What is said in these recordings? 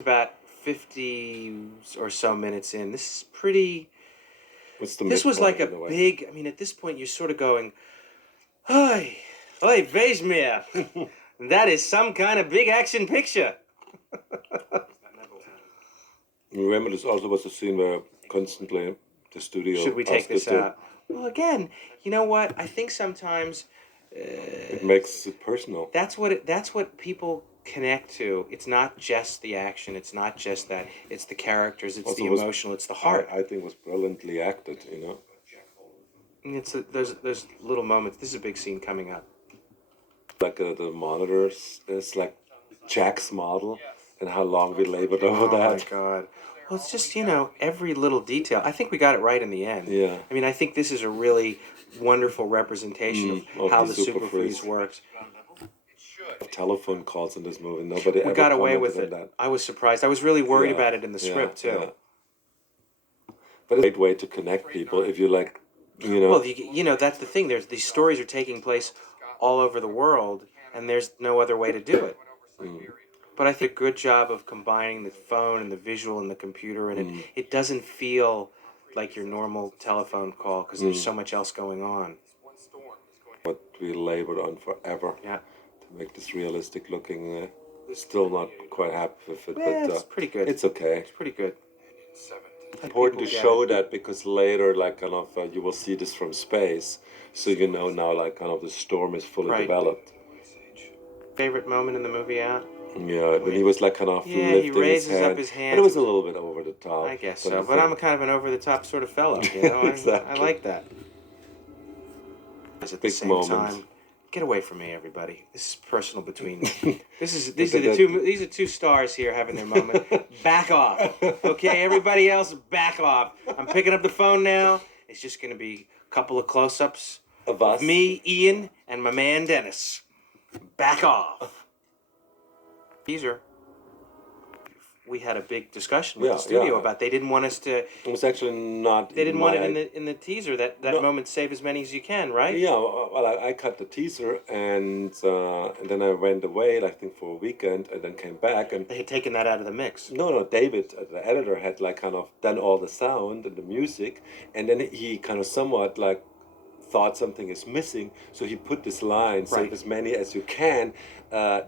About 50 or so minutes in. This is pretty. What's the This was like a midpoint, in way? big. I mean, at this point, you're sort of going, "Hi, hi, Vezmir." That is some kind of big action picture. Remember, this also was a scene where constantly the studio. Should we take asked this us to- out? Well, again, you know what? I think sometimes It makes it personal. that's what people connect to. It's not just the action. It's not just that. It's the characters. It's Also the was- emotional. It's the heart. I think it was brilliantly acted. And there's little moments. This is a big scene coming up. Like the monitors, it's like Jack's model, and how long we labored over Oh that. my God. Well, it's just, every little detail. I think we got it right in the end. Yeah. I mean, I think this is a really wonderful representation of how the the super super freeze. freeze works. Telephone calls in this movie. Nobody ever We got away with commented it. on that. I was surprised. I was really worried Yeah, about it in the script, too. yeah. But it's a great way to connect people if you like, Well, that's the thing. These stories are taking place all over the world, and there's no other way to do it. But I think a good job of combining the phone and the visual and the computer, and it doesn't feel like your normal telephone call because there's so much else going on. what we labored on forever. Yeah. To make this realistic looking. Still not quite happy with it, Yeah, but it's pretty good. it's okay. It's pretty good. Important to People get show it. that because later, like kind of, you will see this from space, so now, like kind of the storm is fully Right. developed. Favorite moment in the movie out? Yeah, when he was like kind of Yeah, he lifting raises his hand, up his hand. but it was a little bit over the top. I guess don't so, you but I'm think? kind of an over-the-top sort of fellow, I Exactly. like that. At the Big same moment. time, get away from me, everybody. This is personal between me. These are that- these are two stars here having their moment. Back off, okay? Everybody else, back off. I'm picking up the phone now. It's just going to be a couple of close-ups Of us. of me, Ian, and my man Dennis. Back off. Teaser. We had a big discussion with Yeah, the studio yeah. about they didn't want us to. It was actually not. They didn't want it my- in the teaser that No. moment. Save as many as you can, right? Yeah, well, I cut the teaser and then I went away, I think for a weekend, and then came back and They had taken that out of the mix. no, David, the editor, had like kind of done all the sound and the music, and then he kind of somewhat like thought something is missing, so he put this line, Right. save as many as you can,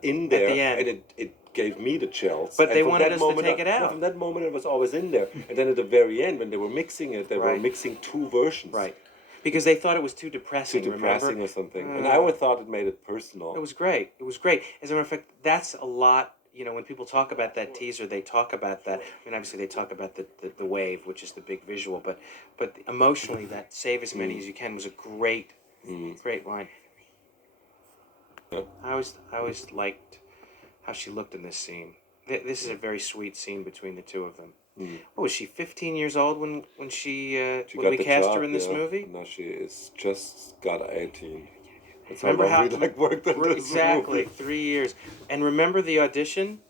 in there, the end. and it gave me the chills. But And they from wanted that us to moment take it no, out. from that moment, it was always in there, and then at the very end, when they were mixing it, they were Right. mixing two versions. Right. Because they thought it was too Too depressing, depressing remember? or something, and I always thought it made it personal. It was great. It was great. As a matter of fact, that's a lot. When people talk about that teaser, they talk about that. I mean, obviously, they talk about the wave, which is the big visual, but emotionally, that save as many as you can was a great line. Yeah. I always liked how she looked in this scene. This is a very sweet scene between the two of them. What was she, 15 years old when She when got we the cast job, her in this yeah. movie? Now she is just got 18. That's Remember how long how- we worked on this Exactly, movie. 3 years. And remember the audition?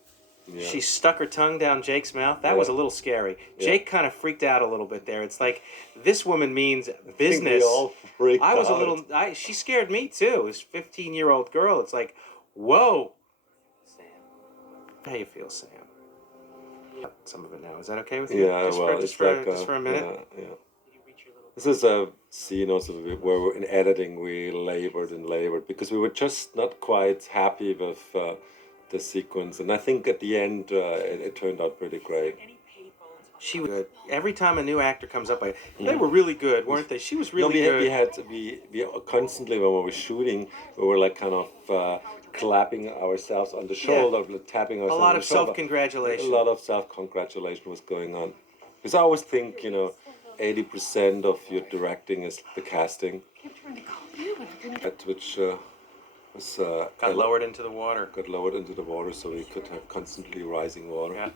Yeah. She stuck her tongue down Jake's mouth. That was a Yeah. little scary. Yeah. Jake kind of freaked out a little bit there. It's like this woman means I think business. we all freaked I was a out. little. She scared me too. This 15-year-old girl. It's like, whoa. Sam, how you feel, Sam? Some of it now. Is that okay with you? Yeah, Just well, for, it's just like for a minute. Yeah. This is a scene also where in editing we labored because we were just not quite happy with the sequence, and I think at the end it turned out pretty great. She was good. Every time a new actor comes up, they were really good, weren't they? She was really No, good. we constantly when we were shooting, we were like kind of clapping ourselves on the shoulder, tapping ourselves A lot on of the shoulder. self-congratulation. A lot of self-congratulation was going on. Because I always think, 80% of your directing is the casting, which was Got lowered into the water. got lowered into the water, so we could have constantly rising water. Yeah.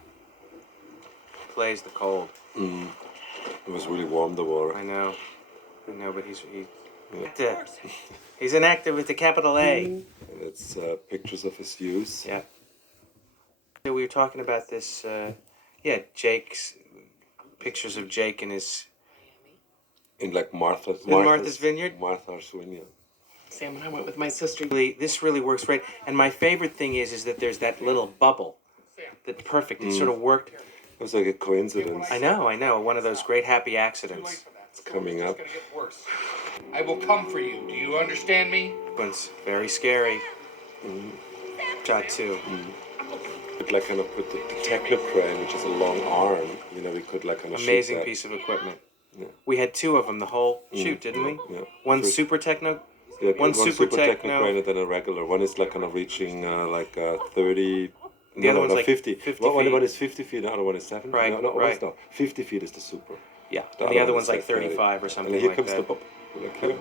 Plays the cold. It was really warm, the water. I know, but he's an actor with a capital A. And it's pictures of his use. Yeah. So we were talking about this. Jake's pictures of Jake and his. In like Martha's Vineyard? Martha's Vineyard. Sam and I went with my sister. This really works great. And my favorite thing is that there's that little bubble that perfect. It sort of worked. It was like a coincidence. I know. One of those great happy accidents. It's coming up. I will come for you. Do you understand me? It's very scary. Shot too. Could like kind of put the technocrane, which is a long arm. You know, we could like kind of Amazing shoot that. piece of equipment. Yeah. We had two of them the whole shoot, didn't we? Yeah. One First- super techno. Yeah, One super techno. technocrane and then a regular. One is like kind of reaching 30. The other one's like 50. 50 One feet. is 50 feet, the other one is 7. Right, No, right. no. 50 feet is the super. Yeah, The and the other other one one's is like like 30. 35 or something And here like comes that. the pop. Like here.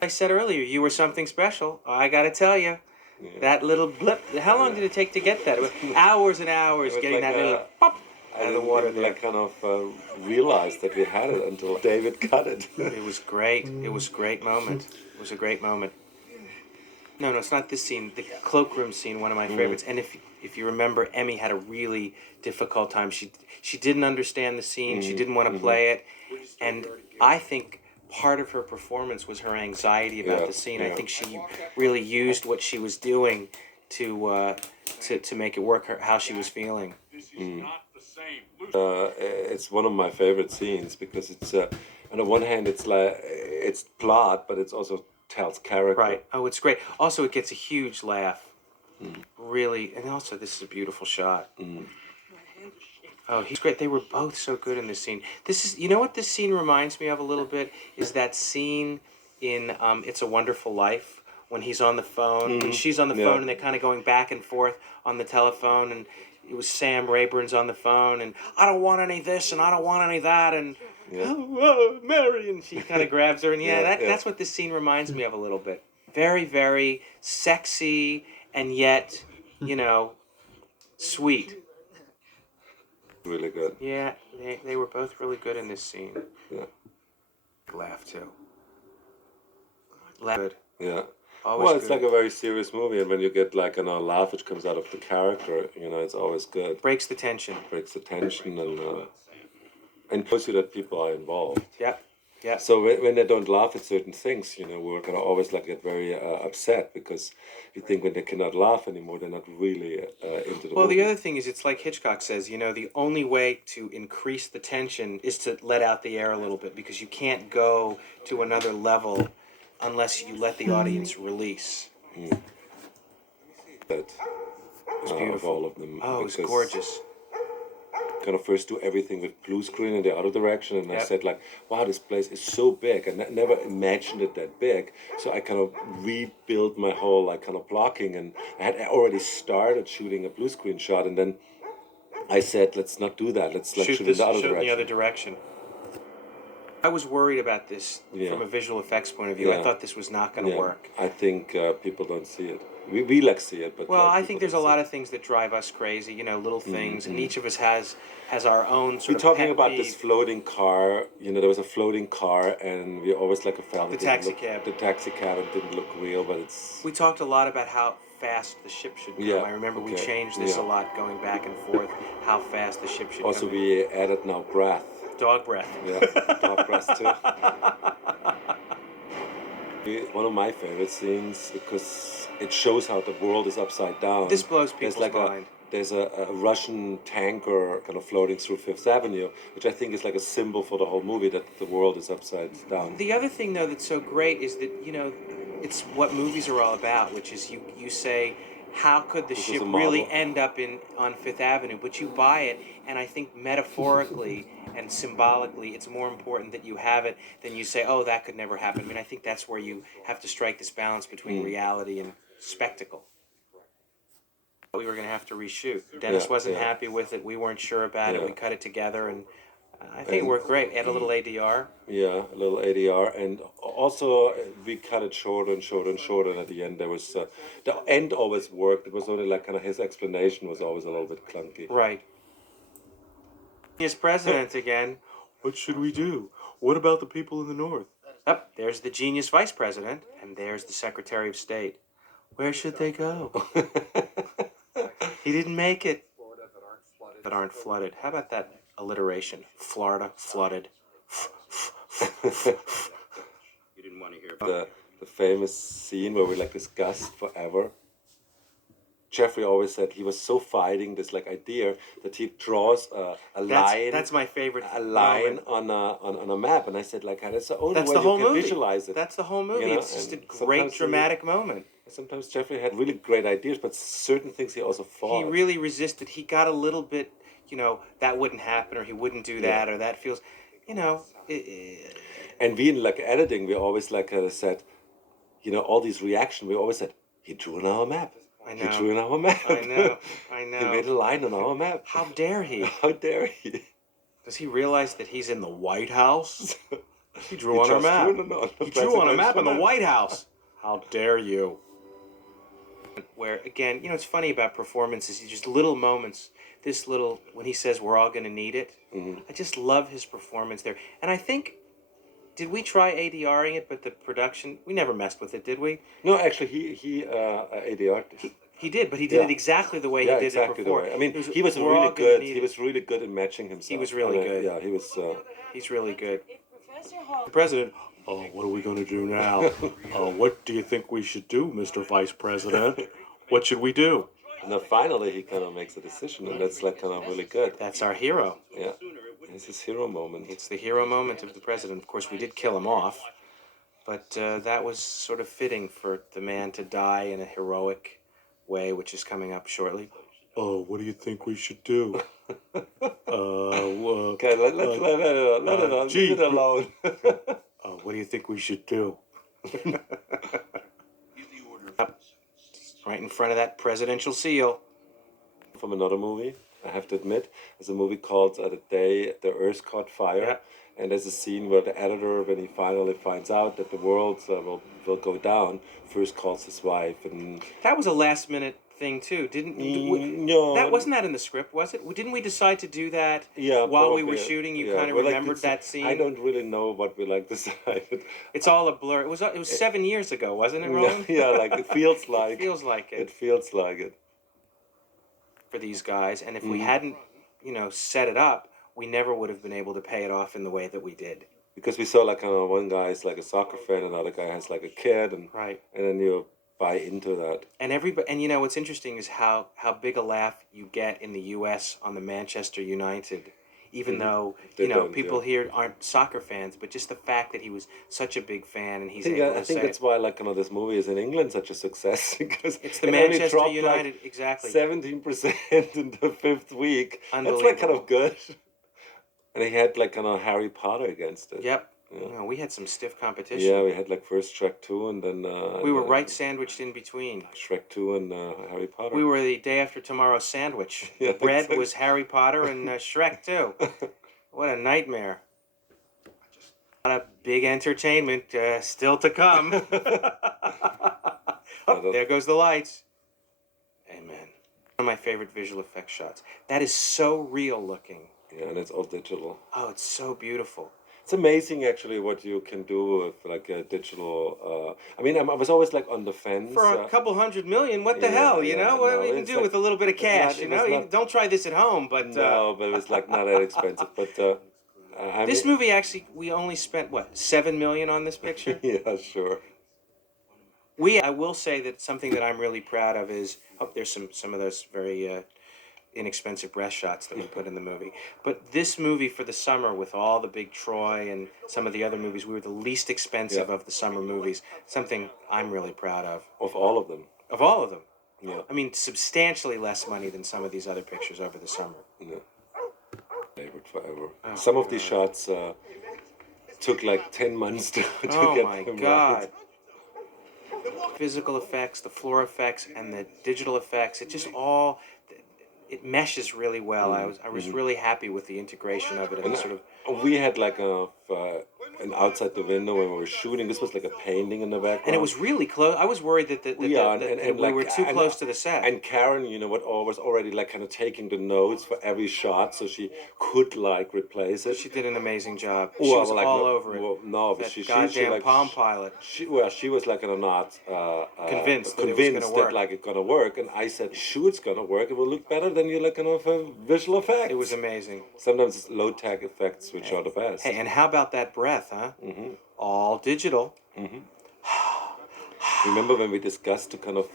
I said earlier, you were something special. I gotta tell you, Yeah. that little blip. How long did it take to get that? It was hours and hours It was getting like that a- little pop I out of the didn't water even, there. like kind of realized that we had it until David cut it. It was great. It was a great moment. It was a great moment. No, it's not this scene. The cloakroom scene, one of my favorites. And if you remember, Emmy had a really difficult time. She didn't understand the scene. She didn't want to play it, and I think part of her performance was her anxiety about Yeah, the scene. I yeah. think she really used what she was doing to make it work. How she was feeling. It's one of my favorite scenes because it's on the one hand it's like it's plot, but it's also tells character. Right. Oh, it's great. Also, it gets a huge laugh. Really, and also this is a beautiful shot. Oh, he's great. They were both so good in this scene. This is, you know what this scene reminds me of a little bit is that scene in It's a Wonderful Life when he's on the phone, when she's on the Yeah. phone, and they're kind of going back and forth on the telephone, and it was Sam Rayburn's on the phone, and I don't want any this, and I don't want any that, and Yeah. oh, Mary, and she kind of grabs her, and Yeah, yeah. that's what this scene reminds me of a little bit. Very, very sexy, and yet, sweet. Really good. Yeah, they were both really good in this scene. Yeah. Laugh too. Laugh good. Yeah. Always Well, it's good. like a very serious movie, and when you get like a laugh which comes out of the character, it's always good. Breaks the tension. Breaks the tension and shows you that people are involved. Yep. Yeah. So when they don't laugh at certain things, we're gonna always like get very upset because you think when they cannot laugh anymore, they're not really into the Well, movie. the other thing is, it's like Hitchcock says, the only way to increase the tension is to let out the air a little bit, because you can't go to another level unless you let the audience release. That, It's of beautiful. all of them. Oh, it's because gorgeous. Kind of first do everything with blue screen in the other direction, and I Yep. said like, wow, this place is so big. I never imagined it that big. So I kind of rebuilt my whole like kind of blocking, and I had already started shooting a blue screen shot, and then I said, let's not do that. Let's like shoot in the other shoot in direction. the other direction. I was worried about this Yeah. from a visual effects point of view. I Yeah. thought this was not going to work. I think people don't see it. We like see it, but Well, like, I people think there's a don't lot see of things that drive us crazy, little things, and each of us has our own it. sort We're of talking pet about peeve. this floating car. There was a floating car, and we always like felt The it didn't taxi look- cab. The taxi cab, it didn't look real, but it's. We talked a lot about how fast the ship should come. Yeah, I remember we okay, changed this yeah. a lot, going back and forth, how fast the ship should Also, come. we added now breath. Dog breath. Yeah, dog breath too. One of my favorite scenes because it shows how the world is upside down. This blows people's mind. There's a Russian tanker kind of floating through Fifth Avenue, which I think is like a symbol for the whole movie that the world is upside down. The other thing, though, that's so great is that, it's what movies are all about, which is you say, how could the This ship is a model. really end up on Fifth Avenue? But you buy it, and I think metaphorically and symbolically, it's more important that you have it than you say, oh, that could never happen. I mean, I think that's where you have to strike this balance between reality and spectacle. We were going to have to reshoot. Dennis wasn't happy with it. We weren't sure about it. Yeah. We cut it together, and I think it worked great. Add a little ADR. Yeah, a little ADR, and also we cut it shorter and shorter and shorter. And at the end, there was the end always worked. It was only like kind of his explanation was always a little bit clunky. Right. He's president again. What should we do? What about the people in the North? Up, there's the genius vice president, and there's the Secretary of State. Where should they go? He didn't make it. That aren't flooded. How about that alliteration? Florida flooded. You didn't want to hear about The famous scene where we like discussed forever. Jeffrey always said he was so fighting this like idea that he draws a line. That's my favorite. A line moment. on a map, and I said like that's the only That's way the you whole can movie. visualize it. That's the whole movie. You know? It's just And a great sometimes dramatic moment. Sometimes Jeffrey had really great ideas, but certain things he also fought. He really resisted. He got a little bit, that wouldn't happen, or he wouldn't do that, or that feels, you know. And we in like editing, we always like said, all these reactions. We always said he drew on our map. I know. He drew on our map. I know. He made a line on our map. How dare he? How dare he? Does he realize that he's in the White House? He drew He on our just map. He drew on a map in the map. White House. How dare you? Where, again, it's funny about performances, just little moments. When he says we're all going to need it, I just love his performance there. And I think, did we try ADRing it, but the production, we never messed with it, did we? No, actually, he ADR'd it. He did, but he did it exactly the way he did it before. I mean, he was really good. He was really good in matching himself. He was really good. Yeah, he was. He's really good. The president. What are we going to do now? What do you think we should do, Mr. Vice President? What should we do? And then finally, he kind of makes a decision, and that's like kind of really good. That's our hero. Yeah, it's his hero moment. It's the hero moment of the president. Of course, we did kill him off, but that was sort of fitting for the man to die in a heroic way, which is coming up shortly. Oh, what do you think we should do? Okay, let it alone. What do you think we should do? Right in front of that presidential seal. From another movie, I have to admit, there's a movie called The Day the Earth Caught Fire. Yeah. And there's a scene where the editor, when he finally finds out that the world will go down, first calls his wife. And that was a last minute thing too, no, that wasn't that in the script, was it? Didn't we decide to do that? Yeah, while probably, we were shooting? You yeah, kind of well, remembered like that scene. I don't really know what we decided. It's all a blur. It was 7 years ago, wasn't it, Roland? Yeah, like it feels like. It feels like it. It feels like it. For these guys, and if we hadn't, set it up, we never would have been able to pay it off in the way that we did. Because we saw like one guy is like a soccer fan, another guy has like a kid, and right, and then you buy into that. And everybody, and what's interesting is how big a laugh you get in the U.S. on the Manchester United, even though people here aren't soccer fans, but just the fact that he was such a big fan and he's able to I think that's why this movie is in England such a success, because it's the Manchester United, exactly 17% in the 5th week. That's like kind of good. And he had like Harry Potter against it. Yep. Yeah. We had some stiff competition. Yeah, we had like first Shrek 2 and then... we were right sandwiched in between. Shrek 2 and Harry Potter. We were the day after tomorrow sandwich. Yeah, the bread exactly. was Harry Potter and Shrek 2. What a nightmare. A lot of big entertainment still to come. There goes the lights. Amen. One of my favorite visual effects shots. That is so real looking. Yeah, and it's all digital. Oh, it's so beautiful. It's amazing, actually, what you can do with like a digital. I mean, I was always like on the fence. For a couple $100 million, what the hell? What you can do with a little bit of cash? Don't try this at home. But no, but it was like not that expensive. But this movie actually, we only spent what, $7 million on this picture? Yeah, sure. I will say that something that I'm really proud of is there's some of those very inexpensive breast shots that we put in the movie. But this movie for the summer, with all the big Troy and some of the other movies, we were the least expensive of the summer movies. Something I'm really proud of. Of all of them. Of all of them. Yeah. I mean, substantially less money than some of these other pictures over the summer. Yeah. Favorite forever. Some of these shots took like 10 months to get them right. Oh my God. Physical effects, the floor effects, and the digital effects, it meshes really well. I was really happy with the integration of it, and sort of. We had like an outside the window when we were shooting. This was like a painting in the background, and it was really close. I was worried that we were too close to the set. And Karen, was already like kind of taking the notes for every shot, so she could like replace it. She did an amazing job. She was all over it. Well, no, but she goddamn Palm Pilot. She was like not convinced that like it's gonna work, and I said, sure, it's gonna work. It will look better than you like visual effects. It was amazing. Sometimes it's low tech effects which are the best. Hey, and how about that breath, huh? Mm-hmm. All digital. Mm-hmm. Remember when we discussed to kind of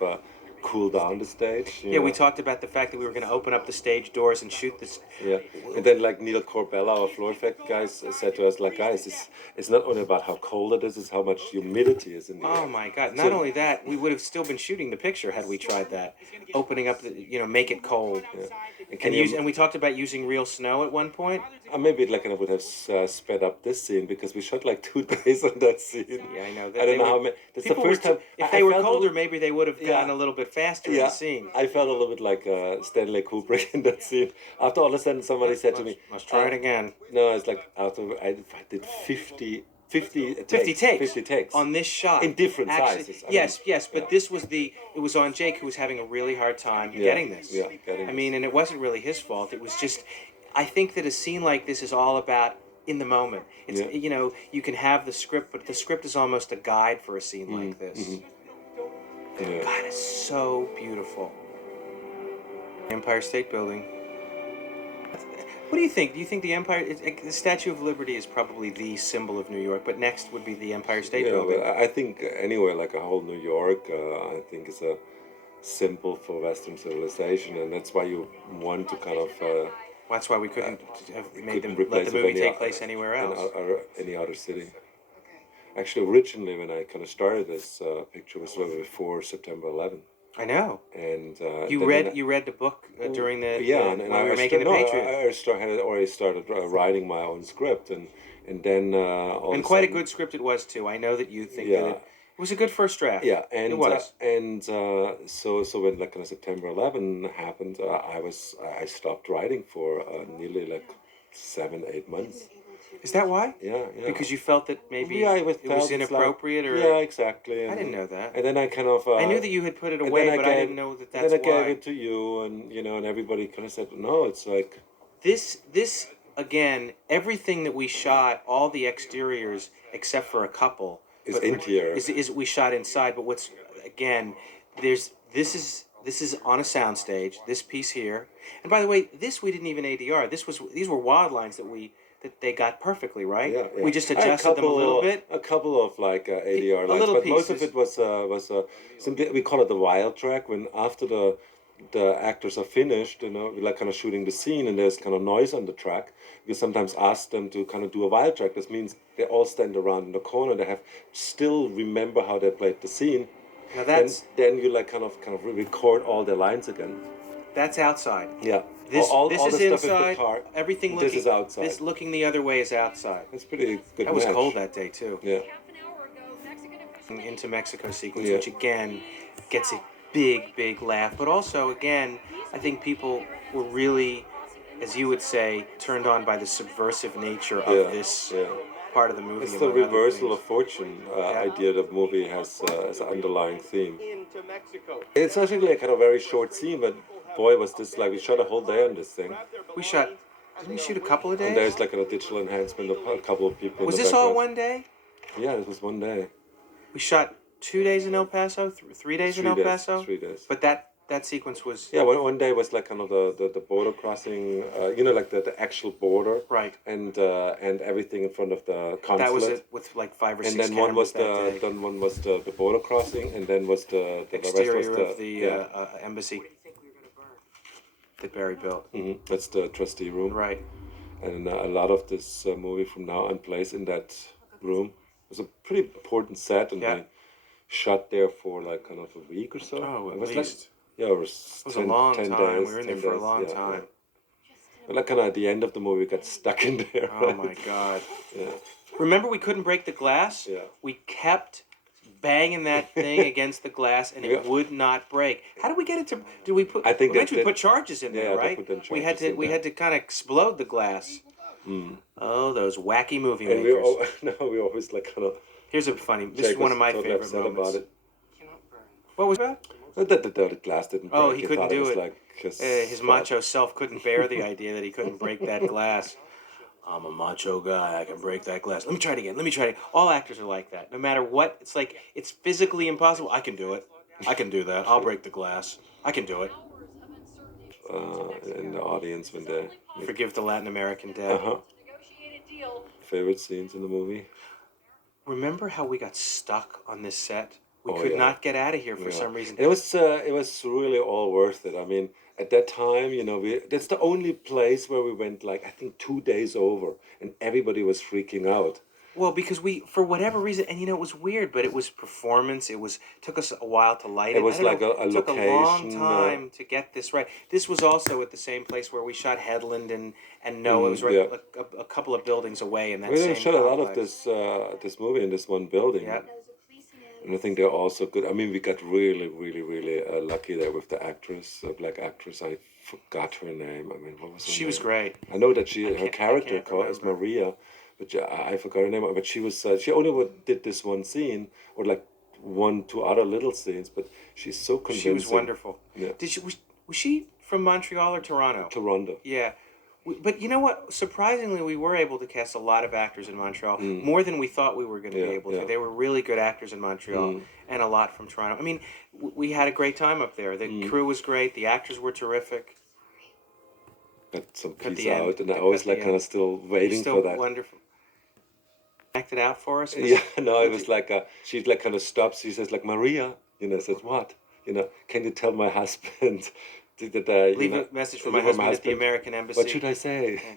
cool down the stage. Yeah, we talked about the fact that we were going to open up the stage doors and shoot this. Yeah, and then like Neil Corbella, our floor effect guys, said to us like, guys, it's not only about how cold it is, it's how much humidity is in the air. Oh my God! Not only that, we would have still been shooting the picture had we tried that, opening up the, make it cold. Yeah. And we talked about using real snow at one point. Maybe like I would have sped up this scene because we shot like 2 days on that scene. Yeah, I know. I don't know how many. That's the People first time. if they were colder, maybe they would have gone Yeah. a little bit faster in Yeah, the scene. I felt a little bit like Stanley Kubrick in that scene. After all of a sudden, somebody said to me, Let's try it again. No, it's like after I did 50 takes on this shot in different sizes. I yes, mean, but yeah. this was it was on Jake, who was having a really hard time getting this. Yeah, getting I mean, and it wasn't really his fault. It was just, I think that a scene like this is all about in the moment. It's you can have the script, but the script is almost a guide for a scene like this. Yeah. God, it's so beautiful. Empire State Building. What do you think? Do you think the the Statue of Liberty is probably the symbol of New York, but next would be the Empire State Building? Well, I think anywhere like a whole New York, I think is a symbol for Western civilization, and that's why you want to kind of. That's why we couldn't have let the replace movie any take place anywhere else. Any other city. Actually, originally when I kind of started this picture was before September 11th. I know. And you read the book during the and when we were making the Patriot. I already started writing my own script, and then and quite a good script it was too. I know that you think that it was a good first draft. Yeah, and it was. So when like kind of September 11 happened, I stopped writing for nearly like 7-8 months. Is that why? Yeah. Because you felt that maybe it was inappropriate, or exactly. And I didn't know that. And then I kind of I knew that you had put it away, but I didn't know that that's why. Then I why. gave it to you, and and everybody kind of said, no, it's like this again. Everything that we shot, all the exteriors except for a couple, is interior. Is we shot inside. But what's again, this is on a soundstage. This piece here, and by the way, this we didn't even ADR. These were wild lines that they got perfectly, right? Yeah. We just adjusted them a little bit. A couple of like ADR lines, little but pieces. most of it was simply, we call it the wild track. When after the actors are finished, we're like kind of shooting the scene, and there's kind of noise on the track. We sometimes ask them to kind of do a wild track. This means they all stand around in the corner. They have still remember how they played the scene. Now then you like kind of record all their lines again. That's outside. Yeah. This all is the stuff inside. in the car. Everything looking. This is outside. This looking the other way is outside. It's pretty good. That was match. cold that day too. Yeah. Into Mexico sequence, which again gets a big laugh, but also again, I think people were really, as you would say, turned on by the subversive nature of this part of the movie. It's the reversal of fortune idea that the movie has as an underlying theme. It's actually a kind of very short scene, but boy, was this like we shot a whole day on this thing. Didn't we shoot a couple of days? And there's like a digital enhancement of a couple of people. Was in the this all background. one day? Yeah, it was one day. We shot 2 days in El Paso, 3 days in El Paso. 3 days. But that sequence was one day was like kind of the border crossing, like the actual border, right, and everything in front of the consulate. That was it with like 5 or 6 and then one was the border crossing, and then was the exterior rest was of the embassy that Barry built. Mm-hmm. That's the trustee room, right? And a lot of this movie from now on plays in that room. It was a pretty important set, and we shot there for like kind of a week or so. Oh, at least. Like, it was 10, a long 10 time. days. We were in there for a long time. But like kind of at the end of the movie, we got stuck in there. Oh my God! Yeah. Remember, we couldn't break the glass. Yeah. We kept banging that thing against the glass, and it would not break. How did we get it to? Did we put? I think we put charges in there, right? We had to kind of explode the glass. Mm. Oh, those wacky movie and makers. we always like kind of. Here's a funny. This is one of my favorite moments. About it. What was that? The glass didn't break. Oh, he couldn't do it. Like his macho self couldn't bear the idea that he couldn't break that glass. I'm a macho guy. I can break that glass. Let me try it again. All actors are like that. No matter what, it's like it's physically impossible. I can do it. I can do that. I'll break the glass. I can do it. In the audience when they forgive the Latin American dead. Favorite scenes in the movie? Remember how we got stuck on this set? We Oh, could yeah. not get out of here for Yeah. some reason. And it was really all worth it. I mean, at that time, you know, that's the only place where we went like I think 2 days over, and everybody was freaking out. Well, because we, for whatever reason, and it was weird, but it was performance. Took us a while to light It it. was I don't like know. a It took a long location. time to get this right. This was also at the same place where we shot Headland and Noah. It was right Yeah. a couple of buildings away in that We same shot a lot of complex. this movie in this one building. Yeah. And I think they're also good. I mean, we got really, really, really lucky there with the actress, black actress. I forgot her name. I mean, what was her name? She was great. I know that her I character can't called is remember. Maria, but I forgot her name. But she was she only did this one scene or like two other little scenes, but she's so convincing. She was wonderful. Yeah. Was she from Montreal or Toronto? Toronto. Yeah. But you know what? Surprisingly, we were able to cast a lot of actors in Montreal, more than we thought we were going to be able to. Yeah. They were really good actors in Montreal, and a lot from Toronto. I mean, we had a great time up there. The crew was great. The actors were terrific. Got some Cut piece the end. out, and I Cut always the like end. kind of still waiting Still for that. wonderful. Acted out for us. Yeah, no, it was like she like kind of stops. She says like Maria, you know, says what, you know, can you tell my husband that Leave a message for my husband at the American Embassy. What should I say? Yeah.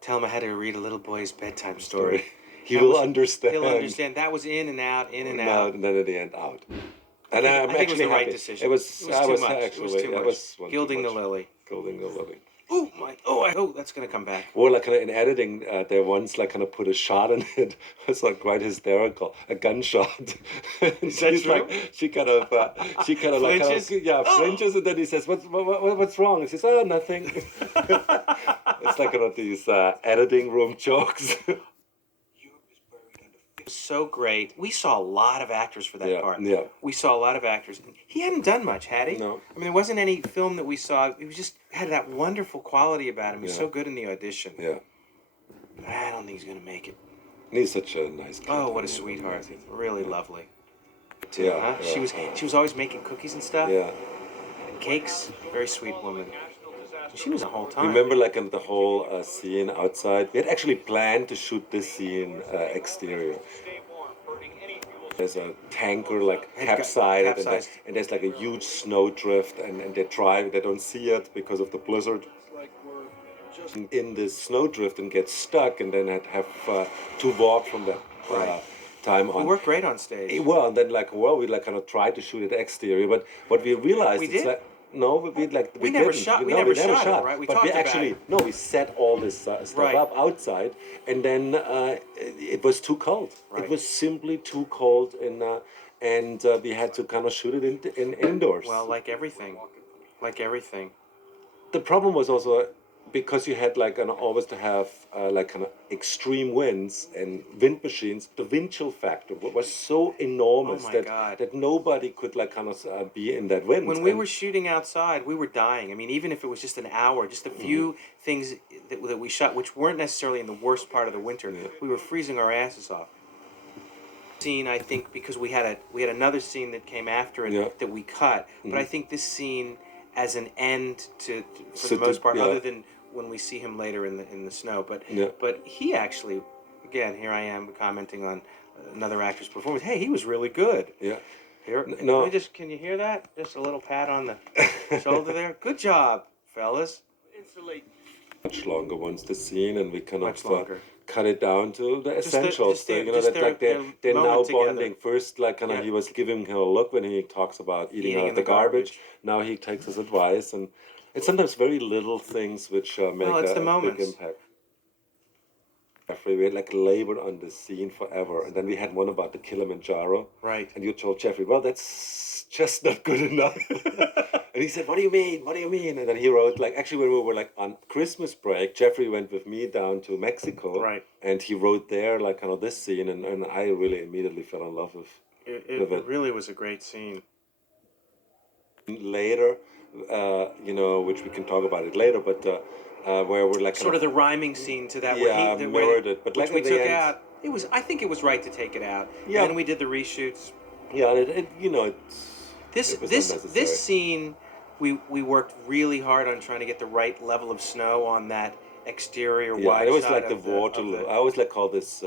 Tell him I had to read a little boy's bedtime story. He will understand. He'll understand. That was in and out, in and out. And then at the end, out. And I'm I think actually it was the happy. right decision. It was too much. actually, it was too much. Gilding the lily. Gilding the lily. Oh my! Oh, that's gonna come back. Or like kind of in editing, they once like kind of put a shot in it. It's like quite hysterical, a gunshot. Is that true? Like, she kind of like Flinches? flinches, and then he says, "What's wrong?" And she says, "Oh, nothing." It's like one of these editing room jokes. So great. We saw a lot of actors for that part. Yeah. We saw a lot of actors. He hadn't done much, had he? No. I mean, there wasn't any film that we saw. He was just had that wonderful quality about him. He was so good in the audition. Yeah. I don't think he's gonna make it. And he's such a nice kid. Oh, what a sweetheart! Really lovely. Too, Yeah, huh? yeah. She was always making cookies and stuff. Yeah. And cakes. Very sweet woman. She was the whole time. Remember, like in the whole scene outside, we had actually planned to shoot this scene exterior. There's a tanker like capsized, and there's like a huge snow drift, and they don't see it because of the blizzard. In this snow drift and get stuck, and then have to walk from that time on. We worked great on stage. Well, and then we like kind of tried to shoot it exterior, but what we realized We it's did? like. No, we We never didn't. shot- we No, never we never shot it, shot. right? We but talked we about actually it. no, we set all this stuff Right. up outside, and then it was too cold. Right. It was simply too cold, and we had to kind of shoot it in indoors. Well, like everything. Like everything. The problem was also because you had like always to have like kind of extreme winds and wind machines. The wind chill factor was so enormous Oh my God. that nobody could like kind of be in that wind. When we And- were shooting outside, we were dying. I mean, even if it was just an hour, just a few things that we shot, which weren't necessarily in the worst part of the winter, we were freezing our asses off. Scene, I think, because we had another scene that came after it that we cut, but I think this scene as an end for the most part, other than when we see him later in the snow, but he actually, again, here I am commenting on another actor's performance. Hey, he was really good. Yeah. Here, No. let me can you hear that? Just a little pat on the shoulder there. Good job, fellas. Much longer once the scene, and we kind Much of longer. cut it down to the essentials. just their- you know, just that like their they're now moment together. bonding. First, like kind of he was giving her a look when he talks about eating out in the the garbage. garbage. Now he takes his advice, and it's sometimes very little things which make Well, it's a the big moments. impact. Jeffrey, we had like labored on this scene forever, and then we had one about the Kilimanjaro. Right. And you told Jeffrey, well, that's just not good enough. And he said, what do you mean? What do you mean? And then he wrote, like, actually, when we were like on Christmas break, Jeffrey went with me down to Mexico. Right. And he wrote there, like, kind of this scene, and I really immediately fell in love with It really was a great scene. later, you know, which we can talk about it later, but where we're like Sort of the rhyming scene to that, Yeah, mirrored it, but which like we at the took end- out. I think it was right to take it out. Yeah. And then we did the reshoots. yeah, you know, it was This unnecessary. scene, we worked really hard on trying to get the right level of snow on that exterior Yeah, wide it was shot like the of Waterloo. I always like call this.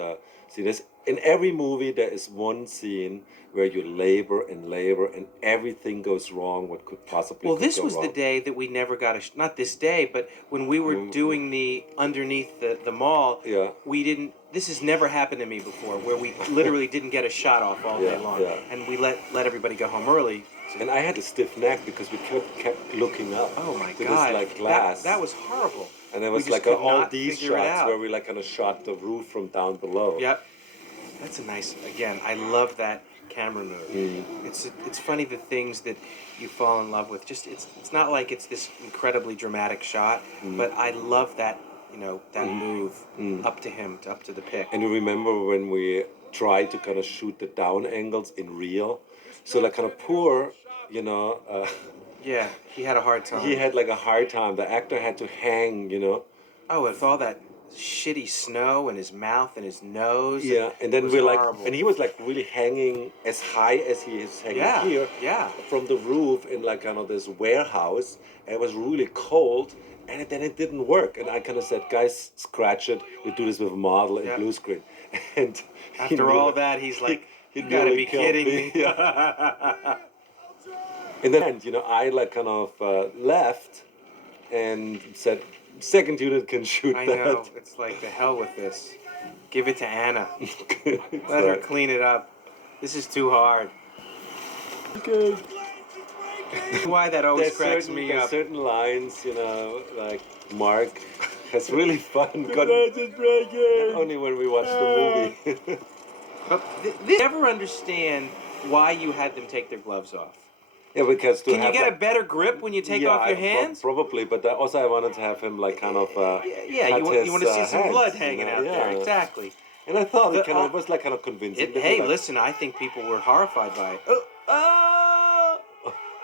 See, this in every movie there is one scene where you labor and everything goes wrong. What could possibly Well, could this go was the wrong? day that we never got not this day, but when we were doing the underneath the mall, Yeah. we didn't. This has never happened to me before, where we literally didn't get a shot off all day Yeah, long, yeah. and we let everybody go home early. And I had a stiff neck because we kept looking up Oh my to God, this like glass. that was horrible. And there We was just like could all not these figure it shots out. where we like kind of shot the roof from down below. Yep, that's a nice. Again, I love that camera move. It's funny the things that you fall in love with. Just it's not like it's this incredibly dramatic shot, but I love that that move up to him, up to the pick. And you remember when we tried to kind of shoot the down angles in real? So like kind of poor, Yeah, he had a hard time. he had like a hard time. The actor had to hang. Oh, with all that shitty snow in his mouth and his nose. Yeah, and then it was we're like, horrible. and he was like really hanging as high as he is hanging here. Yeah. From the roof in like kind of this warehouse, and it was really cold, and then it didn't work. And I kind of said, guys, scratch it. We do this with a model in blue screen. And after all that, he's like, he you gotta nearly be killed kidding me. Yeah. And then, I like kind of left and said, second unit can shoot I that. know. It's like, the hell with this. Give it to Anna. Let her clean it up. This is too hard. Okay. Why that always There's cracks me there's up. certain lines, like Mark has really fun. Not only when we watch the movie. But they never understand why you had them take their gloves off. Yeah, because Can you get a better grip when you take off your hands? Probably, but also I wanted to have him like kind of. Yeah, cut you want to see his, some hands, blood hanging out there. yeah. Exactly. And I thought The- it kind of was like kind of convincing. Hey, like, listen, I think people were horrified by it.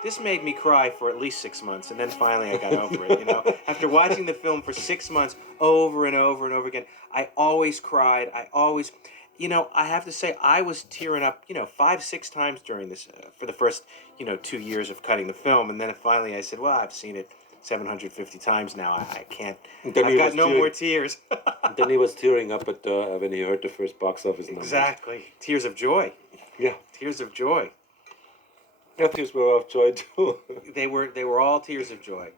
This made me cry for at least 6 months, and then finally I got over it. After watching the film for 6 months over and over and over again, I always cried. I always, I have to say I was tearing up, 5, 6 times during this for the first, 2 years of cutting the film, and then finally I said, well, I've seen it 750 times now. I can't. I've got no more tears. Then he was tearing up at when he heard the first box office number. Exactly. Tears of joy. Yeah. Tears of joy. Yeah, tears were of joy too. They were all tears of joy.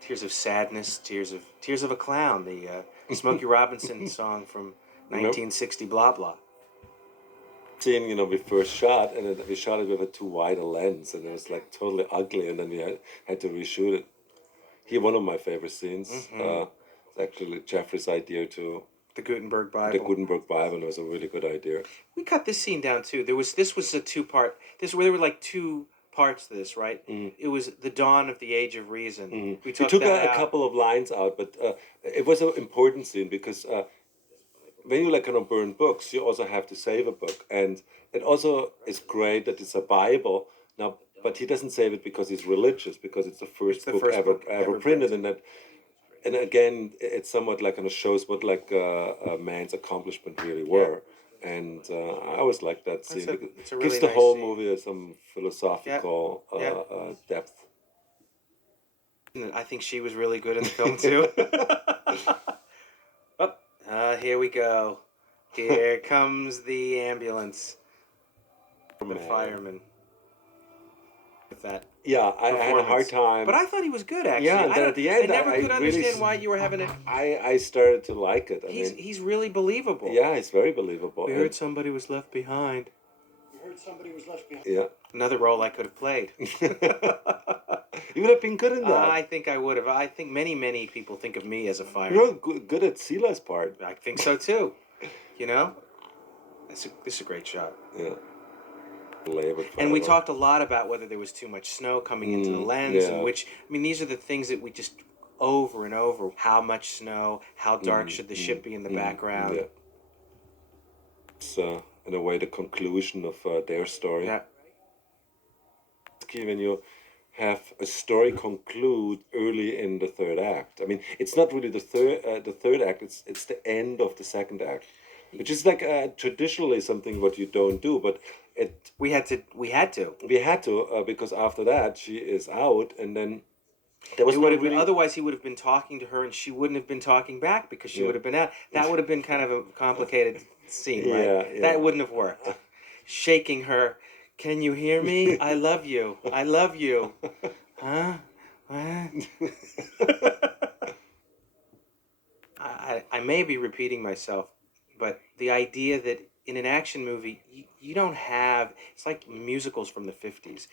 Tears of sadness, tears of a clown, the Smokey Robinson song from 1960 blah blah. Scene, we first shot, and then we shot it with a too wide a lens, and it was like totally ugly, and then we had to reshoot it. One of my favorite scenes. It's actually Jeffrey's idea to The Gutenberg Bible. the Gutenberg Bible. It was a really good idea. We cut this scene down too. This was a 2-part. There were like 2 parts to this, right? It was the dawn of the age of reason. We took a couple of lines out, but it was an important scene because when you like kind of burn books, you also have to save a book, and it also is great that it's a Bible now. But he doesn't save it because he's religious, because it's the first book ever printed, and again, it's somewhat like kind of shows what like a man's accomplishment really were. And I always like that scene. It's a It really gives the nice whole scene. movie some philosophical depth. I think she was really good in the film too. Here we go. Here comes the ambulance. The fireman. With that. Yeah, I had a hard time. But I thought he was good, actually. Yeah, and then at the end, I never could really understand why you were having it. I started to like it. He's really believable. Yeah, he's very believable. We heard somebody was left behind. Yeah. Another role I could have played. You would have been good in that. I think I would have. I think many people think of me as a fireman. You're good at Sila's part. I think so too. This is a great shot. Yeah. And we talked a lot about whether there was too much snow coming into the lens, and these are the things that we just over and over. How much snow? How dark should the ship be in the background? Yeah. It's in a way the conclusion of their story. Yeah. When you have a story conclude early in the third act. It's not really the third act. It's the end of the second act, which is like traditionally something what you don't do, but we had to We had to because after that she is out, and then There was It no would have been, really. otherwise he would have been talking to her and she wouldn't have been talking back because she Yeah. would have been out. That would have been kind of a complicated scene, right? Yeah, yeah. That wouldn't have worked. Shaking her, can you hear me? I love you. I love you. Huh? What? I may be repeating myself, but the idea that in an action movie, you don't have, it's like musicals from the 50s.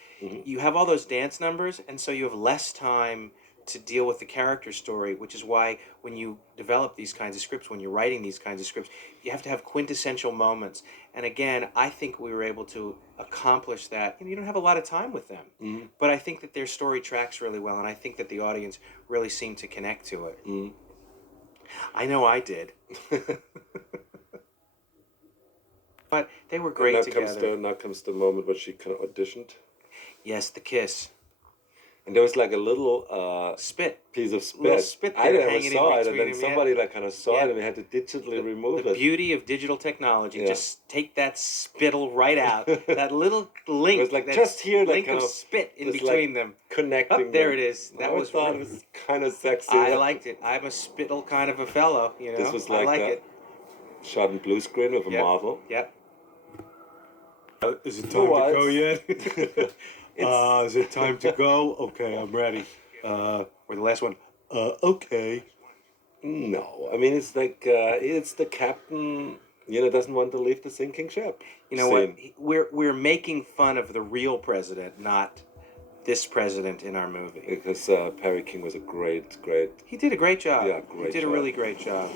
You have all those dance numbers, and so you have less time to deal with the character story, which is why when you develop these kinds of scripts, when you're writing these kinds of scripts, you have to have quintessential moments. And again, I think we were able to accomplish that. You don't have a lot of time with them, but I think that their story tracks really well, and I think that the audience really seemed to connect to it. I know I did. But they were great And together. now comes the moment where she kind of auditioned. Yes, the kiss. And there was like a little Spit. piece of spit. Little spit I there never hanging in saw it, and between then them, somebody like kind of saw Yeah. it, and we had to digitally remove The it. beauty of digital technology. Yeah. Just take that spittle right out. That little link. It was like that just here, like link kind of of spit in was between like them. connecting. Up there them. it is. That I was. thought it was kind of sexy. I liked it. I'm a spittle kind of a fellow. You know. This was I like like that. it. Shot in blue screen with a Yep. model. Yep. Is it time to go yet? It's- Is it time to go? Okay, I'm ready. Or the last one. Okay. No, I mean it's like it's the captain. Doesn't want to leave the sinking ship. You know what? Scene. We're making fun of the real president, not this president in our movie. Because Perry King was a great. He did a great job. Yeah, great He did job. a really great job.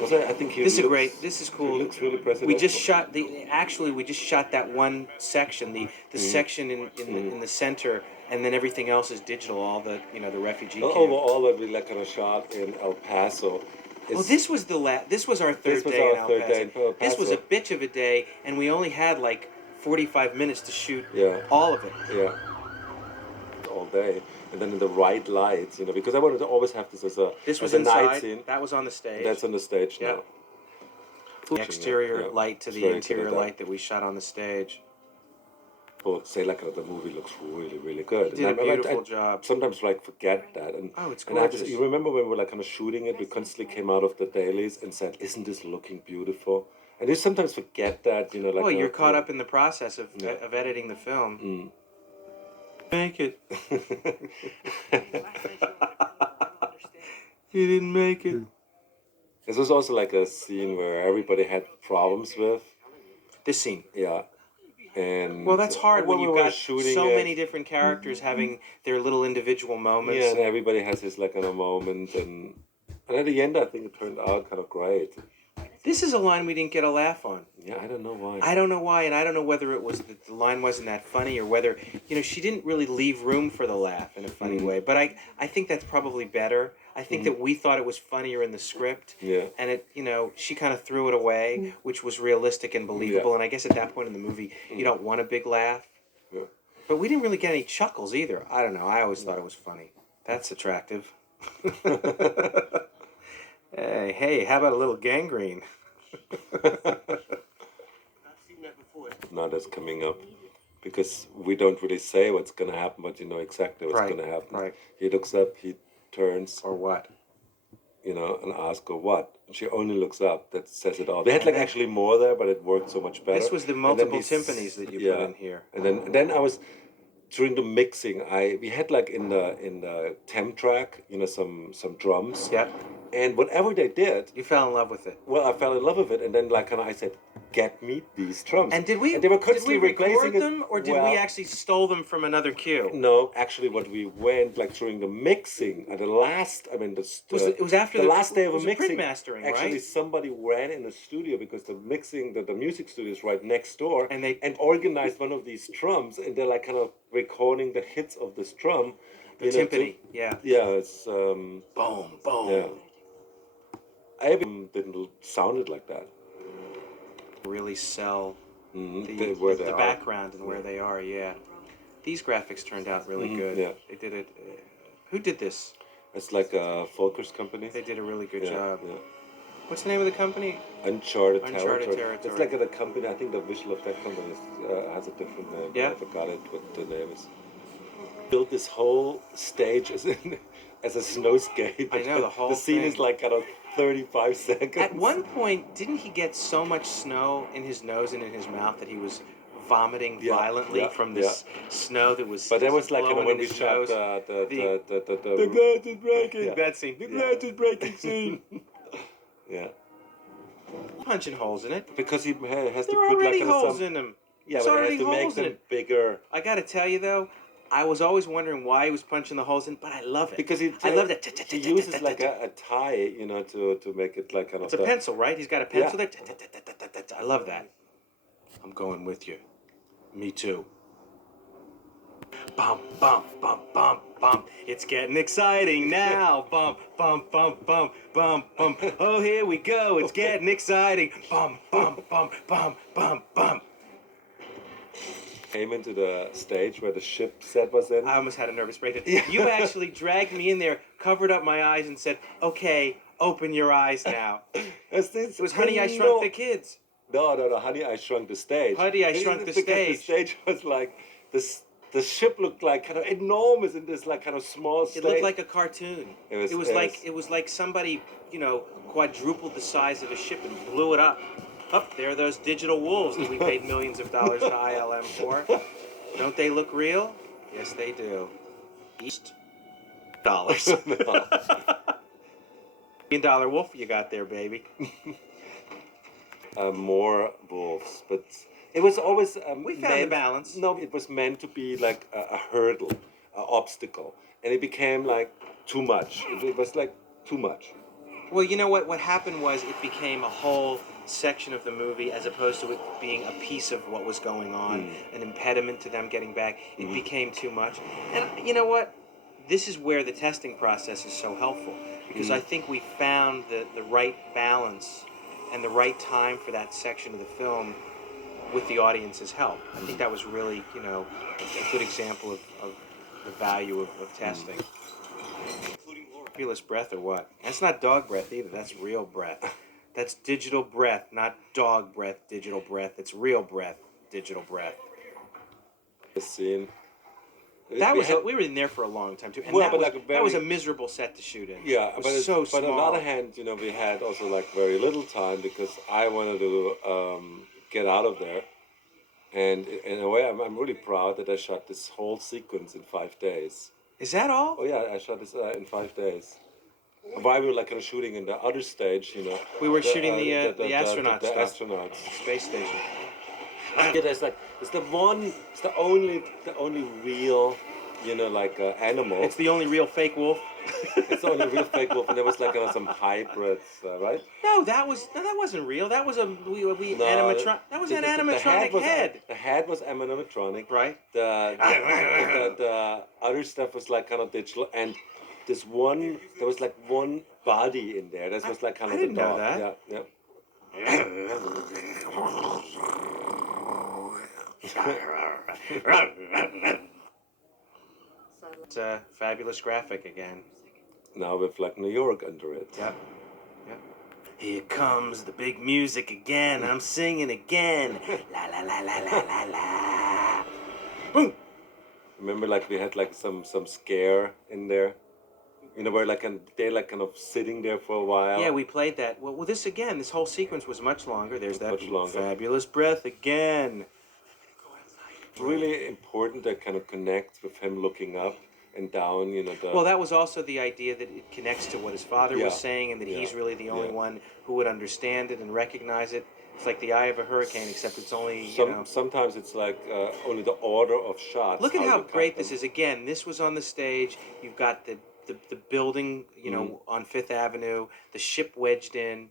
Also, I think he This is looks, great. This is cool. He looks really presidential. We just shot the. Actually, we just shot that one section, the section in the center, and then everything else is digital. All the the refugee camp. Overall, what we like kind of shot in El Paso. Well, this was This was our third was day our in El third Paso. day in El This was a Paso. bitch of a day, and we only had like 45 minutes to shoot Yeah. all of it. Yeah. All day, and then in the right lights, because I wanted to always have this as a This was as a night inside. scene. That was on the stage. That's on the stage Yeah. now. The exterior Yeah. light to It's the very good interior at that. light that we shot on the stage. People say like the movie looks really, really good. Did a And beautiful I job. sometimes like forget that. And Oh, it's and I just, gorgeous. you remember when we were like kind of shooting it, we constantly came out of the dailies and said, "Isn't this looking beautiful?" And you sometimes forget that, like. Well, you're caught up in the process of Yeah. of editing the film. Make it. You didn't make it. This was also like a scene where everybody had problems with. This scene. Yeah. And Well, that's hard when we you've were got shooting so it, many different characters having their little individual moments. Yeah, and everybody has his like kind of moment, and at the end, I think it turned out kind of great. This is a line we didn't get a laugh on. Yeah, I don't know why. I don't know why, and I don't know whether it was that the line wasn't that funny or whether she didn't really leave room for the laugh in a funny way. But I think that's probably better. I think that we thought it was funnier in the script. Yeah. And it, she kind of threw it away, which was realistic and believable. Yeah. And I guess at that point in the movie, you don't want a big laugh. Yeah. But we didn't really get any chuckles either. I don't know. I always thought it was funny. That's attractive. Hey, how about a little gangrene? Now that's coming up, because we don't really say what's gonna happen, but you know exactly what's Right, gonna happen. right. He looks up, he turns, Or what? and asks her what. She only looks up. That says it all. They had like actually more there, but it worked so much better. This was the And then multiple he's- timpanis that you put in here. And then I was during the mixing. We had like in the temp track, some drums. Yep. And whatever they did, You fell in love with it. well, I fell in love with it. And then I said, "Get me these drums." And did we? And they were did constantly we replacing record it. them, or did Well, we actually stole them from another cue? No, actually, what we went like during the mixing at the last. I mean, It was after the the- last day it of a was a print mixing. mastering, Actually, right? somebody ran in the studio because the music studio is right next door, And they- organized one of these drums, and they're like kind of recording the hits of this drum. The timpani, yeah. Yeah, it's Boom, boom. yeah. I even didn't sound it like that. Really sell Where they the are. background and where they are, yeah. These graphics turned out really good. yeah. They did it. Who did this? It's like a Folkers company. They did a really good Yeah, job. yeah. What's the name of the company? Uncharted Uncharted Territory. It's Territory. like a company. I think the visual effect company has a different name. Yeah? I forgot it. What the name is. built this whole stage as a snowscape. I know, the whole The scene thing. is like kind of 35 seconds. At one point, didn't he get so much snow in his nose and in his mouth that he was vomiting Yeah, violently yeah, from this snow that was But that was like blowing when in we his shot nose? the glass is breaking. Yeah. That scene. The Yeah. glass is breaking scene. yeah, Punching holes in it. because he has There to are put already like kind of holes some, in him. yeah, There's but it already has to make holes in them it. bigger. I gotta tell you though, I was always wondering why he was punching the holes in, but I love it. Because I love that. he uses like a tie, to make it like kind of It's a pencil, right? He's got a pencil Yeah. there. I love that. I'm going with you. Me too. Bump, bump, bump, bump, bump. It's getting exciting now. Bump, bump, bump, bump, bump, bump. Oh, here we go. It's getting exciting. Bump, bump, bump, bump, bump, bump. Came into the stage where the ship set was in. I almost had a nervous breakdown. You actually dragged me in there, covered up my eyes, and said, "Okay, open your eyes now." It was Honey, I Shrunk the Kids. No, Honey, I Shrunk the Stage. Honey, I Shrunk the Because Stage. the stage was like this. The ship looked like kind of enormous in this like kind of small stage. It looked like a cartoon. It was like somebody, quadrupled the size of a ship and blew it up. Up there are those digital wolves that we paid millions of dollars to ILM for. Don't they look real? Yes, they do. East dollars. $1 wolf you got there, baby. More wolves, but it was always We found the balance. No, it was meant to be like a hurdle, an obstacle, and it became like too much. It was like too much. Well, you know what? What happened was it became a whole section of the movie as opposed to it being a piece of what was going on, an impediment to them getting back. It became too much. And you know what? This is where the testing process is so helpful because I think we found the right balance and the right time for that section of the film with the audience's help. I think that was really, a good example of the value of testing. Fabulous breath or what? That's not dog breath either. That's real breath. That's digital breath, not dog breath, digital breath. It's real breath, digital breath. The scene. We were in there for a long time too, and Well, that was a miserable set to shoot in. Yeah, it was but so but small. on the other hand, we had also like very little time because I wanted to get out of there, and in a way, I'm really proud that I shot this whole sequence in 5 days. Is that all? Oh yeah, I shot this in 5 days. While we were like kind of shooting in the other stage, We were shooting the astronauts. The astronauts. Space station. Yeah, it's the only real, animal. It's the only real fake wolf. It's the only real fake wolf, and there was like some hybrids, right? No, that wasn't real. That was animatronic. That was an animatronic head. The head was animatronic, right? The other stuff was like kind of digital, and there was like one body in there. That was like kind of I didn't the dog. know that. Yeah. It's a fabulous graphic again. Now with like New York under it. Yep. Here comes the big music again. I'm singing again. La la la la la la la. Boom. Remember, like we had like some scare in there. Where they're like kind of sitting there for a while. Yeah, we played that. Well, this whole sequence was much longer. There's that much longer. Fabulous breath again. It's really important to kind of connect with him looking up and down, Well, that was also the idea that it connects to what his father was saying and that he's really the only one who would understand it and recognize it. It's like the eye of a hurricane, except it's only, Sometimes it's like only the order of shots. Look at how you cut great them. this is. Again, this was on the stage. You've got the building, on Fifth Avenue, the ship wedged in,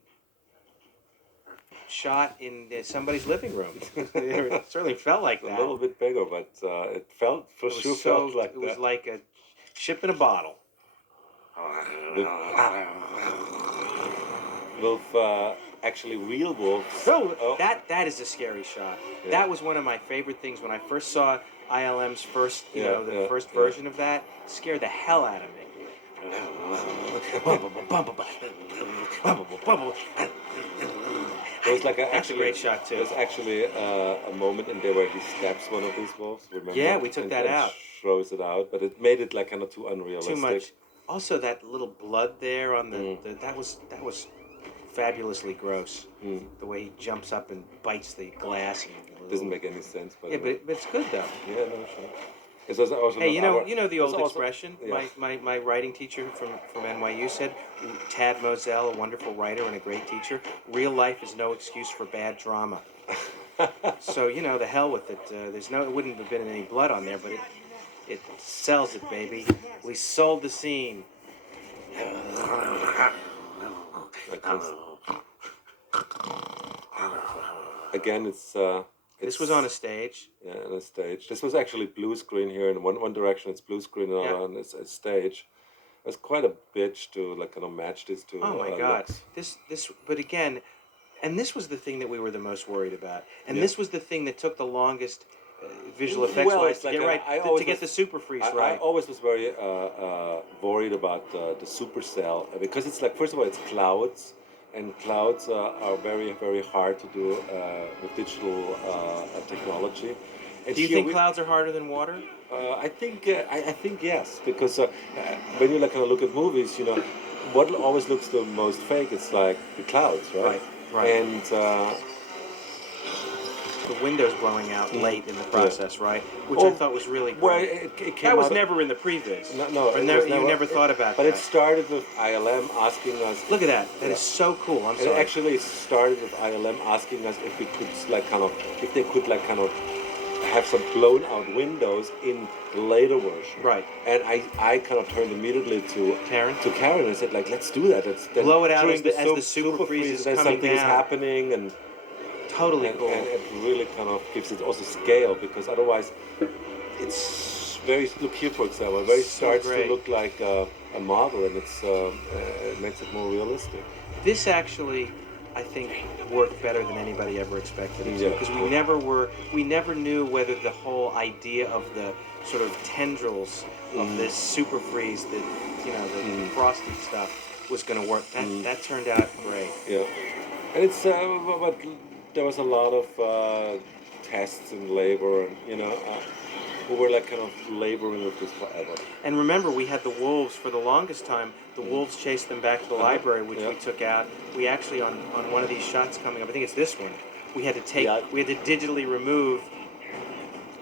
shot in somebody's living room. It certainly felt like that. A little bit bigger, but it felt like It was like a ship in a bottle. With actually real wolves. Oh. That is a scary shot. Yeah. That was one of my favorite things when I first saw ILM's first, first version of that. Scared the hell out of me. There was like That's a great shot too. There's actually a moment in there where he stabs one of these wolves. Remember? Yeah, we took that and out. throws it out, but it made it like kind of too unrealistic. Too much. Also, that little blood there on that was fabulously gross. The way he jumps up and bites the glass. And Doesn't make any sense. Yeah, but it's good though. Yeah, no, sure. It's also Hey, you our, know the old also, expression. Yeah. My writing teacher from NYU said, Tad Moselle, a wonderful writer and a great teacher. Real life is no excuse for bad drama. So the hell with it. It wouldn't have been any blood on there, but it sells it, baby. We sold the scene. Again, it's This was on a stage. Yeah, on a stage. This was actually blue screen here. In one direction, it's blue screen, and on a stage. It was quite a bitch to like kind of match this to. Oh my God! Looks. But again, and this was the thing that we were the most worried about, and this was the thing that took the longest visual effects wise to get right, to get the super freeze right. I always was very worried about the supercell because it's like, first of all, it's clouds. And clouds are very, very hard to do with digital technology. And do you think clouds are harder than water? I think yes, because when you like kind of look at movies, what always looks the most fake is like the clouds, right? Right. And the windows blowing out late in the process, right? Which I thought was really great. Well, it came that was out never in the previs. No, you never thought about but that. But it started with ILM asking us. Look at that. That is so cool. I'm sorry. It actually started with ILM asking us if we could if they could have some blown out windows in the later version. Right. And I kind of turned immediately to Karen and said, like, let's do that. Blow it out as the super freeze is coming something down. is happening and totally cool. And it really kind of gives it also scale, because otherwise it's look here, for example, it starts to look like a model, and it makes it more realistic. This actually, I think, worked better than anybody ever expected it to, because we never knew whether the whole idea of the sort of tendrils of this super freeze, the frosty stuff, was going to work. That turned out great. Yeah, and it's but there was a lot of tests and labor, and we were like kind of laboring with this forever. And remember, we had the wolves for the longest time. The wolves chased them back to the library, which we took out. We actually, on one of these shots coming up, I think it's this one, we had to digitally remove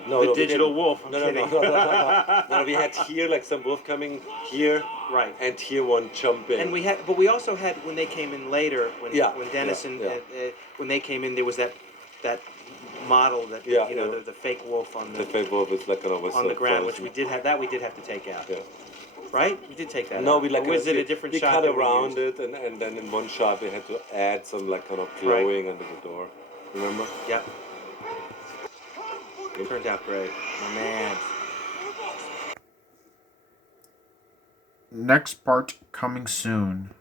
the digital wolf. I'm kidding. No, we had here like some wolf coming here, right, and here one jumping. And we also had, when they came in later, when Dennis and when they came in, there was that model that the fake wolf on the fake wolf is like on the ground, which we did have to take out. Yeah. Right? We did take that out. No, we like or was it a different shot? We cut around it, and then in one shot we had to add some like kind of glowing under the door. Remember? Yep. It turned out great. Oh, man. Next part coming soon.